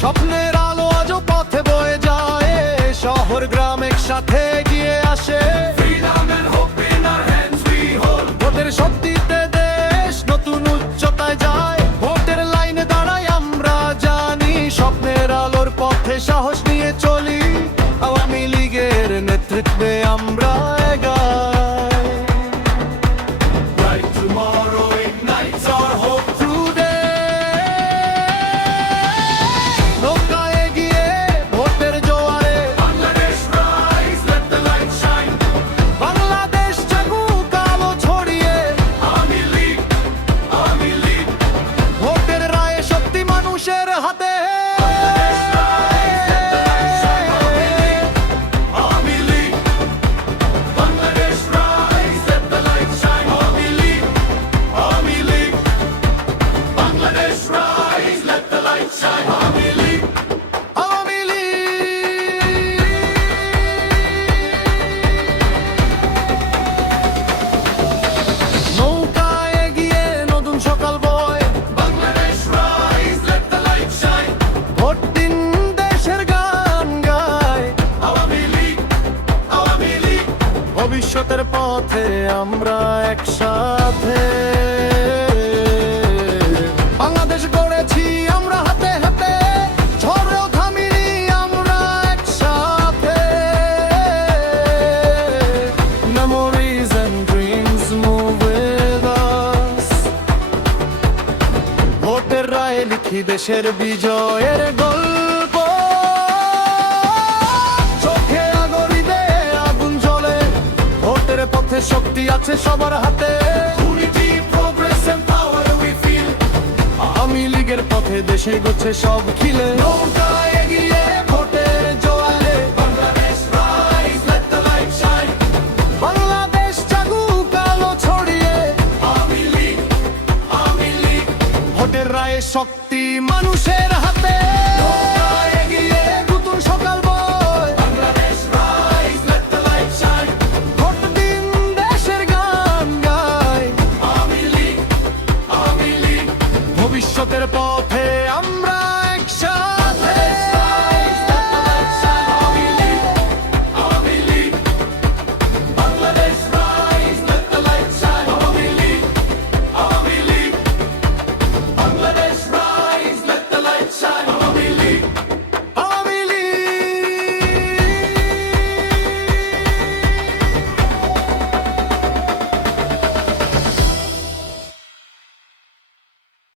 স্বপ্নের আলো আজও পথে বয়ে যায়, শহর গ্রাম একসাথে এগিয়ে আসে। ভোটের শক্তিতে দেশ নতুন উচ্চতায় যায়, ভোটের লাইনে দাঁড়াই আমরা জানি, স্বপ্নের আলোর পথে সাহস নিয়ে চলি, আওয়ামী লীগের নেতৃত্বে আমরা এগাই। Bright tomorrow ignites our hope today. নৌকা এগিয়ে ভোটের জোয়ারে, Bangladesh rise, let the light shine. Bangladesh জাগুক আলো ছড়িয়ে, আওয়ামী লীগ, আওয়ামী লীগ। ভোটের রায়ে শক্তি মানুষের হাতে, ভবিষ্যতের পথে আমরা একসাথে, বাংলাদেশ গড়েছি আমরা হাতে হাতে, ঝড়েও থামিনি আমরা একসাথে। Memories and dreams move with us. ভোটের রায়ে লিখি দেশের বিজয়ের গল্প, পথে শক্তি আছে সবার হাতে, Unity, progress and power we feel. Awami লীগের পথে দেশে গচ্ছে সব খিলে, নৌকা এগিয়ে ভোটের জোয়ারে, Bangladesh rise, let the light shine. Bangladesh জাগুক আলো ছড়িয়ে, আওয়ামী লীগ, আওয়ামী লীগ। ভোটের রায়ে শক্তি মানুষের হাতে, নৌকা এগিয়ে নতুন সকাল বয়, Bangladesh rise, let the light shine. ভবিষ্যতের পথে